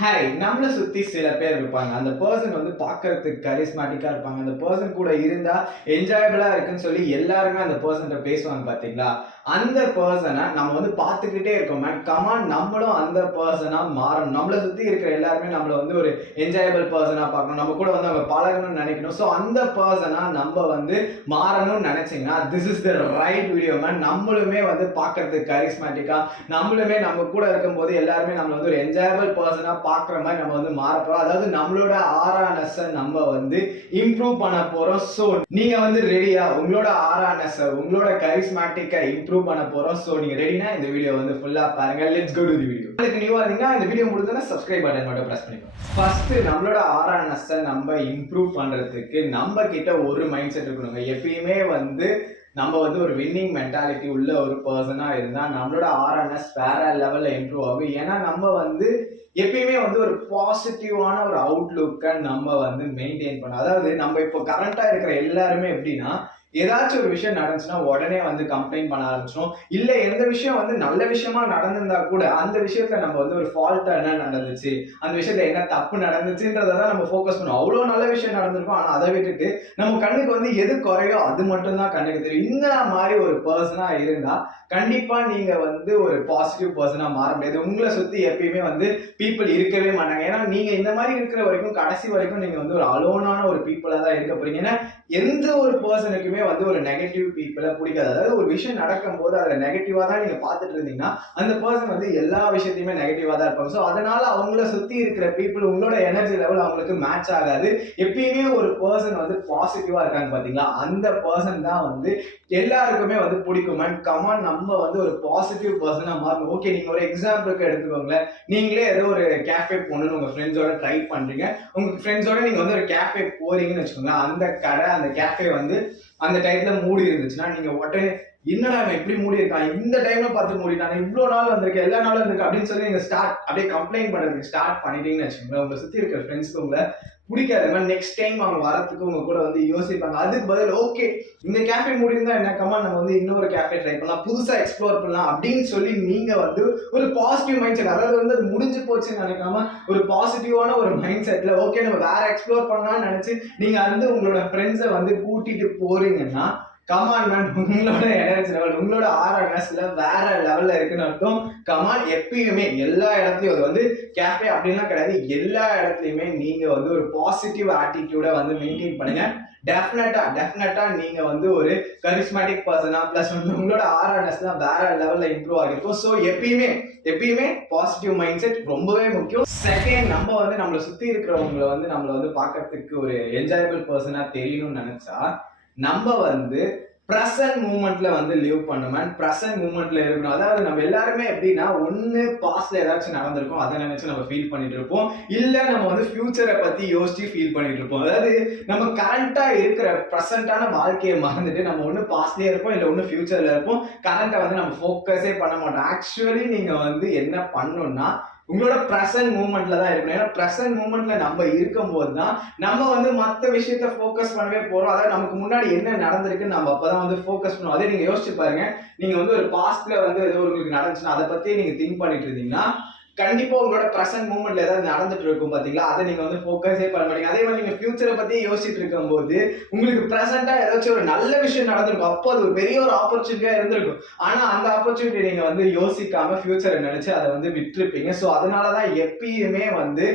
Hi நம்மள சுத்தி சில பேர் இருப்பாங்க. அந்த பர்சன் வந்து பார்க்கறதுக்கு கரிஸ்மாட்டிக்கா இருப்பாங்க. அந்த பர்சன் கூட இருந்தா என்ஜாயபிளா இருக்குன்னு சொல்லி எல்லாருமே அந்த பர்சன்ட்ட பேசுவாங்க பார்த்தீங்களா? அந்த பர்சன நம்ம வந்து பார்த்துக்கிட்டே இருக்கோம் மேன். கமான் நம்மளும் அந்த பர்சனா மாறணும். நம்மள சுத்தி இருக்கிற எல்லாருமே நம்மள வந்து ஒரு என்ஜாயபிள் பர்சனா பார்க்கணும். நம்ம கூட வந்து அவங்க பழகணும்னு நினைக்கணும். ஸோ அந்த பர்சனா நம்ம வந்து மாறணும்னு நினைச்சீங்கன்னா this is the right video man. நம்மளுமே வந்து பார்க்கறதுக்கு கரிஸ்மாட்டிக்கா, நம்மளுமே நம்ம கூட இருக்கும்போது எல்லாருமே நம்மள வந்து ஒரு என்ஜாயபிள் பர்சனா பார்க்குற மாதிரி நம்ம வந்து மாற போறோம். அதாவது நம்மளோட ஆர்ஆர்எஸ் நம்ம வந்து இம்ப்ரூவ் பண்ண போறோம். ஸோ நீங்க வந்து ரெடியா? உங்களோட ஆர்ஆர்எஸ் உங்களோட கரிஸ்மாட்டிக்கை இம்ப்ரூவ் பண்ண போறோம். ஸோ நீங்க ரெடினா இந்த வீடியோ வந்து ஃபுல்லா பாருங்க. Let's go to the video. உங்களுக்கு நியூவா இருந்தீங்கன்னா இந்த வீடியோ முடிஞ்சா சப்ஸ்கிரைப் பட்டன் மட்டும் பிரஸ் பண்ணிக்கோங்க. ஃபர்ஸ்ட் நம்மளோட ஆர்ஆர்எஸ் நம்ம இம்ப்ரூவ் பண்றதுக்கு நம்ம கிட்ட ஒரு மைண்ட் செட் இருக்கணுங்க. எப்பயுமே வந்து நம்ம வந்து ஒரு வின்னிங் மென்டாலிட்டி உள்ள ஒரு பர்சனா இருந்தா நம்மளோட ஆர்என்எஸ் வேற லெவல்ல இம்ப்ரூவ் ஆகும். ஏன்னா நம்ம வந்து எப்பயுமே வந்து ஒரு பாசிட்டிவான ஒரு அவுட்லுக்கை நம்ம வந்து மெயின்டைன் பண்ணணும். அதாவது நம்ம இப்போ கரண்டா இருக்கிற எல்லாருமே எப்படின்னா ஏதாச்சும் ஒரு விஷயம் நடந்துச்சுன்னா உடனே வந்து கம்ப்ளைண்ட் பண்ண ஆரம்பிச்சோம். இல்ல எந்த விஷயம் வந்து நல்ல விஷயமா நடந்திருந்தா கூட அந்த விஷயத்துல நம்ம வந்து ஒரு ஃபால்ட் என்ன நடந்துச்சு, அந்த விஷயத்துல என்ன தப்பு நடந்துச்சுன்றதான் நம்ம ஃபோக்கஸ் பண்ணுவோம். அவ்வளவு நல்ல விஷயம் நடந்திருக்கும், ஆனா அதை விட்டுட்டு நம்ம கண்ணுக்கு வந்து எது குறையோ அது மட்டும் தான் கண்ணுக்கு தெரியும். இந்த மாதிரி ஒரு பர்சனா இருந்தா கண்டிப்பா நீங்க வந்து ஒரு பாசிட்டிவ் பர்சனா மாற முடியாது. உங்களை சுத்தி எப்பயுமே வந்து பீப்புள் இருக்கவே மாட்டாங்க. ஏன்னா நீங்க இந்த மாதிரி இருக்கிற வரைக்கும் கடைசி வரைக்கும் நீங்க வந்து ஒரு அலோனான ஒரு பீப்புளா தான் இருக்க போறீங்க. ஏன்னா எந்த ஒரு பர்சனுக்குமே வந்து ஒரு நெகட்டிவ் பீப்புளை பிடிக்காது. அதாவது ஒரு விஷயம் நடக்கும் போது அதை நெகட்டிவா தான் நீங்க பார்த்துட்டு இருந்தீங்கன்னா அந்த பர்சன் வந்து எல்லா விஷயத்தையுமே நெகட்டிவா தான் இருப்பாங்க. ஸோ அதனால அவங்கள சுத்தி இருக்கிற பீப்புள் உங்களோட எனர்ஜி லெவல் அவங்களுக்கு மேட்ச் ஆகாது. எப்பயுமே ஒரு பர்சன் வந்து பாசிட்டிவா இருக்காங்க பாத்தீங்களா, அந்த பர்சன் தான் வந்து எல்லாருக்குமே வந்து பிடிக்கும். அண்ட் கமான் நம்ம வந்து ஒரு பாசிட்டிவ் பர்சனா மாறணும். ஓகே, நீங்க ஒரு எக்ஸாம்பிளுக்கு எடுத்துக்கோங்களேன். நீங்களே ஏதோ ஒரு கேஃபே போகணும்னு உங்க ஃப்ரெண்ட்ஸோட ட்ரை பண்றீங்க. உங்க ஃப்ரெண்ட்ஸோட நீங்க வந்து ஒரு கேஃபே போறீங்கன்னு வச்சுக்கோங்களேன். அந்த கடை அந்த கேஃபே வந்து அந்த டைத்துல மூடி இருந்துச்சுன்னா நீங்க உடனே என்னடா எப்படி மூடி இருக்கான், இந்த டைம்ல பார்த்து மூடிட்டாங்க, இவ்வளவு நாள் வந்திருக்கு, எல்லா நாளும் வந்திருக்கு அப்படின்னு சொல்லி நீங்க அப்படியே கம்ப்ளைண்ட் பண்றதுக்கு ஸ்டார்ட் பண்ணிட்டீங்கன்னு வச்சுக்கோங்களேன். உங்களை சுத்தி இருக்கிற ஃப்ரெண்ட்ஸ்க்கு உங்களை பிடிக்காத நெக்ஸ்ட் டைம் அவங்க வரத்துக்கு உங்க கூட வந்து யோசிப்பாங்க. அதுக்கு பதில் ஓகே இந்த கேஃபே முடிந்தா என்ன கமா நம்ம வந்து இன்னொரு கேஃபே ட்ரை பண்ணலாம், புதுசா எக்ஸ்ப்ளோர் பண்ணலாம் அப்படின்னு சொல்லி நீங்க வந்து ஒரு பாசிட்டிவ் மைண்ட் செட், அதாவது வந்து அது முடிஞ்சு போச்சுன்னு நினைக்காம ஒரு பாசிட்டிவான ஒரு மைண்ட் செட்ல ஓகே நம்ம வேற எக்ஸ்ப்ளோர் பண்ணலாம்னு நினைச்சு நீங்க வந்து உங்களோட ஃப்ரெண்ட்ஸை வந்து கூட்டிட்டு போறீங்கன்னா கமான் மேன், உங்களோட எனர்ஜி லெவல் உங்களோட ஆர்என்எஸ்ல வேற லெவல்ல இருக்குன்னு அர்த்தம். கமான் எப்பயுமே எல்லா இடத்துலயும் அது வந்து கேஃபே அப்படின்லாம் கிடையாது, எல்லா இடத்துலயுமே நீங்க வந்து ஒரு பாசிட்டிவ் ஆட்டிடியூட வந்து மெயின்டைன் பண்ணுங்க. டெஃபினட்டா நீங்க வந்து ஒரு கரிஸ்மாட்டிக் பர்சனா பிளஸ் வந்து உங்களோட ஆர்என்எஸ்லாம் வேற லெவல்ல இம்ப்ரூவ் ஆகிருக்கும். ஸோ எப்பயுமே பாசிட்டிவ் மைண்ட் செட் ரொம்பவே முக்கியம். செகண்ட், நம்ம வந்து நம்மளை சுத்தி இருக்கிறவங்களை வந்து நம்மளை வந்து பார்க்கறதுக்கு ஒரு என்ஜாயபிள் பர்சனா தெரியணும்னு நினைச்சா நம்ம வந்து பிரசன்ட் மூமெண்ட்ல வந்து லிவ் பண்ணுவேன். பிரசன்ட் மூமெண்ட்ல இருக்கணும். அதாவது நம்ம எல்லாருமே எப்படின்னா ஒண்ணு பாஸ்ட்ல ஏதாச்சும் நடந்திருக்கும் அதை நினைச்சு நம்ம ஃபீல் பண்ணிட்டு இருப்போம், இல்ல நம்ம வந்து ஃபியூச்சரை பத்தி யோசிச்சு ஃபீல் பண்ணிட்டு இருப்போம். அதாவது நம்ம கரண்டா இருக்கிற பிரசன்டான வாழ்க்கையை மறந்துட்டு நம்ம ஒண்ணு பாஸ்ட்லயே இருப்போம், இல்ல ஒண்ணு ஃபியூச்சர்ல இருப்போம். கரண்ட்டை வந்து நம்ம ஃபோக்கஸே பண்ண மாட்டோம். ஆக்சுவலி நீங்க வந்து என்ன பண்ணணும்னா உங்களோட பிரசன்ட் மூமெண்ட்ல தான் இருக்கணும். ஏன்னா பிரசன்ட் மூமெண்ட்ல நம்ம இருக்கும்போது தான் நம்ம வந்து மற்ற விஷயத்த ஃபோக்கஸ் பண்ணவே போறோம். அதாவது நமக்கு முன்னாடி என்ன நடந்திருக்கு நம்ம அப்பதான் வந்து ஃபோக்கஸ் பண்ணுவோம். அதே நீங்க யோசிச்சு பாருங்க, நீங்க வந்து ஒரு பாஸ்ட்ல வந்து ஏதோ உங்களுக்கு நடந்துச்சுன்னா அதை பத்தியே நீங்க திங்க் பண்ணிட்டு இருந்தீங்கன்னா கண்டிப்பா உங்களோட பிரசன்ட் மூமெண்ட்ல ஏதாவது நடந்துட்டு இருக்கும் பாத்தீங்களா, அதை நீங்க வந்து ஃபோக்கஸே பண்ண மாட்டீங்க. அதே மாதிரி நீங்க ஃபியூச்சரை பத்தி யோசிச்சுட்டு இருக்கும் போது உங்களுக்கு பிரசன்டா ஏதாச்சும் ஒரு நல்ல விஷயம் நடந்திருக்கும், அப்போ அது ஒரு பெரிய ஒரு ஆப்பர்ச்சுனிட்டியா இருந்திருக்கும். ஆனா அந்த ஆப்பர்ச்சுனிட்டி நீங்க வந்து யோசிக்காம ஃபியூச்சரை நினைச்சு அதை வந்து விட்டுருப்பீங்க. ஸோ அதனாலதான் எப்பயுமே வந்து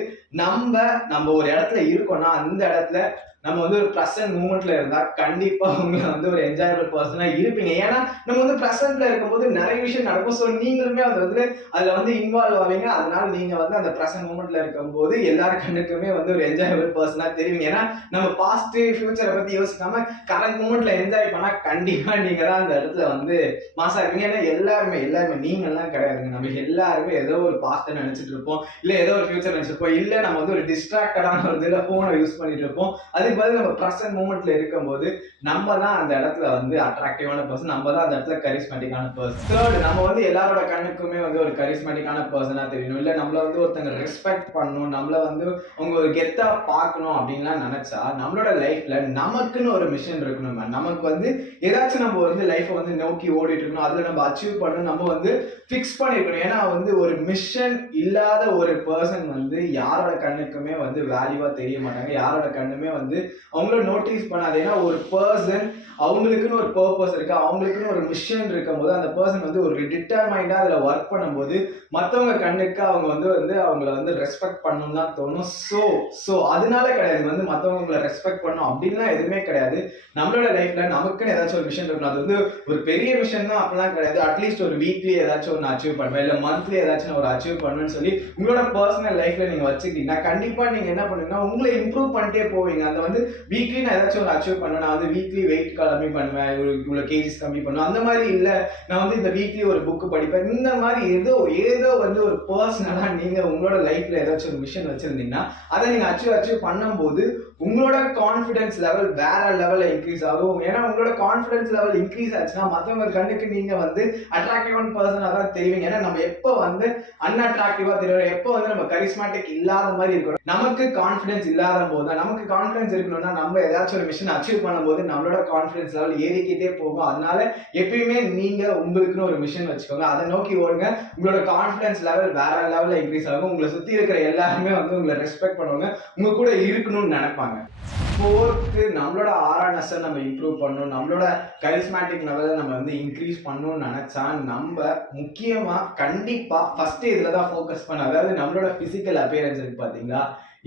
நம்ம ஒரு இடத்துல இருக்கோம்னா அந்த இடத்துல நம்ம வந்து ஒரு பிரசன்ட் மூமெண்ட்ல இருந்தா கண்டிப்பா உங்களை வந்து ஒரு என்ஜாயபிள் பர்சனா இருப்பீங்க. ஏன்னா நம்ம வந்து பிரசன்ட்ல இருக்கும்போது நிறைய விஷயம் நடக்கும். ஸோ நீங்களுமே அது வந்து அதுல வந்து இன்வால்வ் ஆவீங்க. அதனால நீங்க வந்து அந்த பிரசன்ட் மூமெண்ட்ல இருக்கும்போது எல்லாரு கண்ணுக்குமே வந்து ஒரு என்ஜாயபிள் பர்சனா தெரியுங்க. ஏன்னா நம்ம பாஸ்ட் ஃபியூச்சரை பத்தி யோசிக்காம கரண்ட் மூமெண்ட்ல என்ஜாய் பண்ணா கண்டிப்பா நீங்க தான் அந்த இடத்துல வந்து மாசா இருப்பீங்க. ஏன்னா எல்லாருமே நீங்க எல்லாம் கிடையாதுங்க. நம்ம எல்லாருமே ஏதோ ஒரு பாஸ்ட் நினைச்சிட்டு இருப்போம், இல்ல ஏதோ ஒரு ஃபியூச்சர் நினைச்சிருப்போம், இல்ல நம்ம வந்து ஒரு டிஸ்ட்ராக்டடான ஒரு இதுல போனை யூஸ் பண்ணிட்டு இருப்போம். அது அதுக்கு பதில் நம்ம ப்ரெசன்ட் மூமெண்ட்ல இருக்கும்போது நம்ம தான் அந்த இடத்துல வந்து அட்ராக்டிவான பர்சன், நம்ம தான் அந்த இடத்துல கரிஸ்மேட்டிக்கான பர்சன். தேர்ட், நம்ம வந்து எல்லாரோட கண்ணுக்குமே வந்து ஒரு கரிஸ்மேட்டிக்கான பர்சனா தெரியணும், இல்ல நம்மள வந்து ஒருத்தங்க ரெஸ்பெக்ட் பண்ணணும், நம்மள வந்து அவங்க ஒரு கெத்தா பார்க்கணும் அப்படின்லாம் நினைச்சா நம்மளோட லைஃப்ல நமக்குன்னு ஒரு மிஷன் இருக்கணும். நமக்கு வந்து ஏதாச்சும் நம்ம வந்து லைஃப்பை வந்து நோக்கி ஓடிட்டு இருக்கணும், அதுல நம்ம அச்சீவ் பண்ணணும், நம்ம வந்து ஃபிக்ஸ் பண்ணிருக்கணும். ஏன்னா வந்து ஒரு மிஷன் இல்லாத ஒரு பர்சன் வந்து யாரோட கண்ணுக்குமே வந்து வேல்யூவா தெரிய மாட்டாங்க, யாரோட கண்ணுமே வந்து அவங்கள நோட்டீஸ் பண்ணாது. ஏன்னா ஒரு பர்சன் அவங்களுக்குன்னு ஒரு பர்பஸ் இருக்கு, அவங்களுக்குன்னு ஒரு மிஷன் இருக்கும் போது அந்த பர்சன் வந்து ஒரு டிட்டர்மைண்டா அதுல ஒர்க் பண்ணும்போது மற்றவங்க கண்ணுக்கு அவங்க வந்து அவங்கள வந்து ரெஸ்பெக்ட் பண்ணணும் தான் தோணும். ஸோ அதனால கிடையாது வந்து மற்றவங்களை ரெஸ்பெக்ட் பண்ணணும் அப்படின்லாம் எதுவுமே கிடையாது. நம்மளோட லைஃப்ல நமக்குன்னு ஏதாச்சும் ஒரு மிஷன் இருக்கணும். அது வந்து ஒரு பெரிய விஷயம் தான் அப்படிலாம் கிடையாது. அட்லீஸ்ட் ஒரு வீக்லி ஏதாச்சும் ஒன்று அச்சீவ் பண்ணுவேன், இல்லை மந்த்லி ஏதாச்சும் ஒரு அச்சீவ் பண்ணுவேன்னு சொல்லி உங்களோட பர்சனல் லைஃப்ல நீங்க வச்சுக்கிட்டீங்கன்னா கண்டிப்பா நீங்க என்ன பண்ணுவீங்கன்னா உங்களை இம்ப்ரூவ் பண்ணிட்டே போவீங்க. அந்த வந்து வீக்லி நான் ஏதாச்சும் ஒரு அச்சீவ் பண்ணுவேன், நான் வந்து வீக்லி வெயிட் கம்மி பண்ணுவேன், இவ்வளோ கேஜிஸ் கம்மி பண்ணுவேன், அந்த மாதிரி இல்லை நான் வந்து இந்த வீக்லி ஒரு புக் படிப்பேன், இந்த மாதிரி ஏதோ வந்து ஒரு பர்சனலா நீங்க உங்களோட லைஃப்ல ஏதாச்சும் ஒரு மிஷன் வச்சிருந்தீங்கன்னா அதை நீங்க அச்சீவ் பண்ணும்போது உங்களோட கான்ஃபிடன்ஸ் லெவல் வேற லெவல்ல இன்க்ரீஸ் ஆகும். ஏன்னா உங்களோட கான்ஃபிடன்ஸ் லெவல் இன்க்ரீஸ் ஆச்சுன்னா மற்றவங்க கண்ணுக்கு நீங்க வந்து அட்ராக்டிவான பர்சனா தான் தெரிவிங்க. ஏன்னா நம்ம எப்போ வந்து அன்அட்ராக்டிவா தெரியும், எப்போ வந்து நம்ம கரிஸ்மேட்டிக் இல்லாத மாதிரி இருக்கணும், நமக்கு கான்ஃபிடன்ஸ் இல்லாத போது தான். நமக்கு கான்ஃபிடன்ஸ் இருக்கணும்னா நம்ம ஏதாச்சும் ஒரு மிஷன் அச்சீவ் பண்ணும்போது நம்மளோட கான்ஃபிடன்ஸ் லெவல் ஏறிக்கிட்டே போகும். அதனால எப்பயுமே நீங்க உங்களுக்குன்னு ஒரு மிஷன் வச்சுக்கோங்க, அதை நோக்கி ஓடுங்க. உங்களோட கான்ஃபிடன்ஸ் லெவல் வேற லெவல்ல இன்க்ரீஸ் ஆகும். உங்களை சுத்தி இருக்கிற எல்லாருமே வந்து உங்களை ரெஸ்பெக்ட் பண்ணுவாங்க, உங்க கூட இருக்கணும்னு நினைப்பாங்க. ஃபோர்த்து, நம்மளோட ஆர்ஆர்எஸ் நம்ம இம்ப்ரூவ் பண்ணணும், நம்மளோட கரிஸ்மேட்டிக் லெவலை நம்ம வந்து இன்க்ரீஸ் பண்ணணும்னு நினைச்சா நம்ம முக்கியமா கண்டிப்பா ஃபர்ஸ்ட் இதுல தான் ஃபோக்கஸ் பண்ண. அதாவது நம்மளோட பிசிக்கல் அப்பியரன்ஸ் இருக்கு பாத்தீங்களா,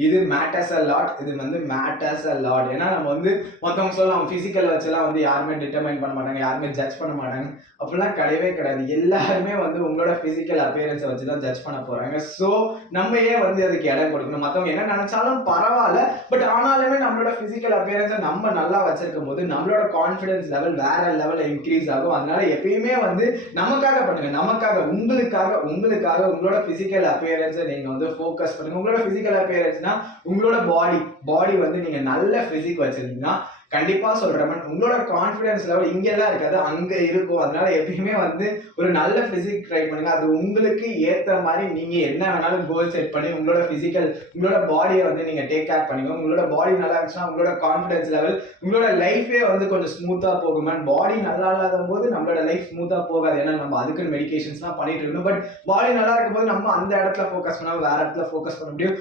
இது மேட்டர்ஸ் அ லாட், இது வந்து மேட்டர்ஸ் அ லாட். ஏன்னா நம்ம வந்து மற்றவங்க சொல்லலாம் பிசிக்கல் வச்சுலாம் வந்து யாருமே டிட்டர்மைன் பண்ண மாட்டாங்க, யாருமே ஜட்ஜ் பண்ண மாட்டாங்க, அப்படிலாம் கிடையவே கிடையாது. எல்லாருமே வந்து உங்களோட பிசிக்கல் அப்பியரன்ஸை வச்சு தான் ஜட்ஜ் பண்ண போறாங்க. ஸோ நம்ம ஏன் வந்து அதுக்கு இடம் கொடுக்கணும்? மற்றவங்க என்ன நினைச்சாலும் பரவாயில்ல, பட் ஆனாலுமே நம்மளோட பிசிக்கல் அப்பியரன்ஸை நம்ம நல்லா வச்சிருக்கும் போது நம்மளோட கான்ஃபிடன்ஸ் லெவல் வேற லெவல்ல இன்க்ரீஸ் ஆகும். அதனால எப்பயுமே வந்து நமக்காக பண்ணுங்க, நமக்காக உங்களுக்காக உங்களோட பிசிக்கல் அப்பியரன்ஸை நீங்க வந்து ஃபோக்கஸ் பண்ணுங்க. உங்களோட பிசிக்கல் அப்பியரன்ஸ் உங்களோட பாடி வந்து நீங்க நல்ல பிசிக் வச்சிருந்தீங்கன்னா கண்டிப்பா சொல்றேன் உங்களோட கான்ஃபிடன்ஸ் லெவல் இங்கெல்லாம் இருக்காது, அங்க இருக்கும். அதனால எப்பயுமே வந்து ஒரு நல்ல பிசிக் ட்ரை பண்ணுங்க. அது உங்களுக்கு ஏத்த மாதிரி நீங்க என்ன வேணாலும் கோல் செட் பண்ணி உங்களோட பாடியை வந்து நீங்க டேக் கேர் பண்ணுங்க. உங்களோட பாடி நல்லா இருந்துச்சுன்னா உங்களோட கான்ஃபிடன்ஸ் லெவல், உங்களோட லைஃபே வந்து கொஞ்சம் ஸ்மூத்தா போகும். பாடி நல்லா இல்லாத போது நம்மளோட லைஃப் ஸ்மூத்தா போகாது. ஏன்னா நம்ம அதுக்கு மெடிகேஷன்ஸ் தான் பண்ணிட்டு இருக்கணும். பட் பாடி நல்லா இருக்கும் போது நம்ம அந்த இடத்துல ஃபோக்கஸ் பண்ணாம வேற இடத்துல ஃபோக்கஸ் பண்ண முடியும்.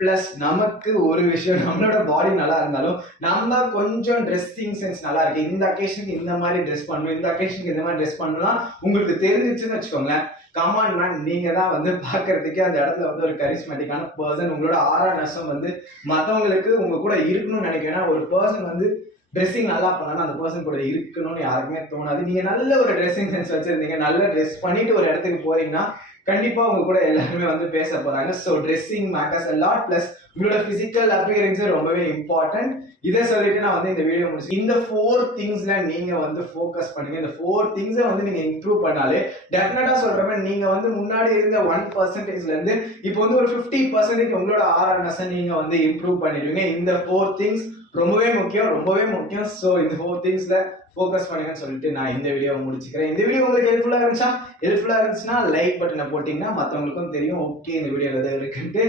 பிளஸ் நமக்கு ஒரு விஷயம், நம்மளோட பாடி நல்லா இருந்தாலும் நம்ம கொஞ்சம் ட்ரெஸ்ஸிங் சென்ஸ் நல்லா இருக்கு, இந்த அக்கேஷனுக்கு இந்த மாதிரி ட்ரெஸ் பண்ணணும், இந்த அக்கேஷனுக்கு இந்த மாதிரி ட்ரெஸ் பண்ணலாம் உங்களுக்கு தெரிஞ்சிச்சுன்னு வச்சுக்கோங்களேன், கமான் மேன், நீங்க தான் வந்து பாக்குறதுக்கே அந்த இடத்துல வந்து ஒரு கரிஸ்மேட்டிக்கான பர்சன். உங்களோட ஆர்ஆர்எஸ் வந்து மற்றவங்களுக்கு உங்க கூட இருக்கணும்னு நினைக்கிறேன். ஒரு பர்சன் வந்து ட்ரெஸ்ஸிங் நல்லா பண்ணாலும் அந்த பர்சன் கூட இருக்கணும்னு யாருக்குமே தோணாது. நீங்க நல்ல ஒரு ட்ரெஸ்ஸிங் சென்ஸ் வச்சிருந்தீங்க, நல்ல ட்ரெஸ் பண்ணிட்டு ஒரு இடத்துக்கு போறீங்கன்னா கண்டிப்பா உங்க கூட எல்லாருமே வந்து பேச போறாங்க. So dressing matters a lot. Plus உங்களோட பிசிக்கல் அப்பியரன்ஸ் ரொம்பவே இம்பார்ட்டன்ட். இதை சொல்லிட்டு நான் வந்து இந்த வீடியோ முடிச்சு. இந்த 4 திங்ஸ்ல நீங்க வந்து ஃபோக்கஸ் பண்ணுங்க. இந்த 4 திங்ஸை வந்து நீங்க இம்ப்ரூவ் பண்ணாலே டெஃபினட்டா சொல்றேன், நீங்க வந்து முன்னாடி இருந்த 1%ல இருந்து இப்போ வந்து ஒரு 50% உங்களோட ஆர்ஆர்எஸ் நீங்க வந்து இம்ப்ரூவ் பண்ணிடுவீங்க. இந்த 4 திங்ஸ் ரொம்பவே முக்கியம். ஸோ இந்த 4 திங்ஸ்ல ஃபோக்கஸ் பண்ணுங்கன்னு சொல்லிட்டு நான் இந்த வீடியோவை முடிச்சுக்கிறேன். இந்த வீடியோ உங்களுக்கு ஹெல்ப்ஃபுல்லா இருந்துச்சுன்னா லைக் பட்டனை போட்டீங்கன்னா மற்றவங்களுக்கும் தெரியும் ஓகே இந்த வீடியோ எதாவது இருக்குன்ட்டு.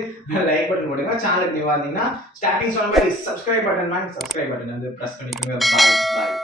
லைக் பட்டன் போடுங்க. சேனலுக்கு நியூவா இருந்தீங்கன்னா ஸ்டார்டிங் சொன்ன மாதிரி சப்ஸ்கிரைப் பட்டன் வந்து ப்ரெஸ் பண்ணிக்கோங்க. பாய்.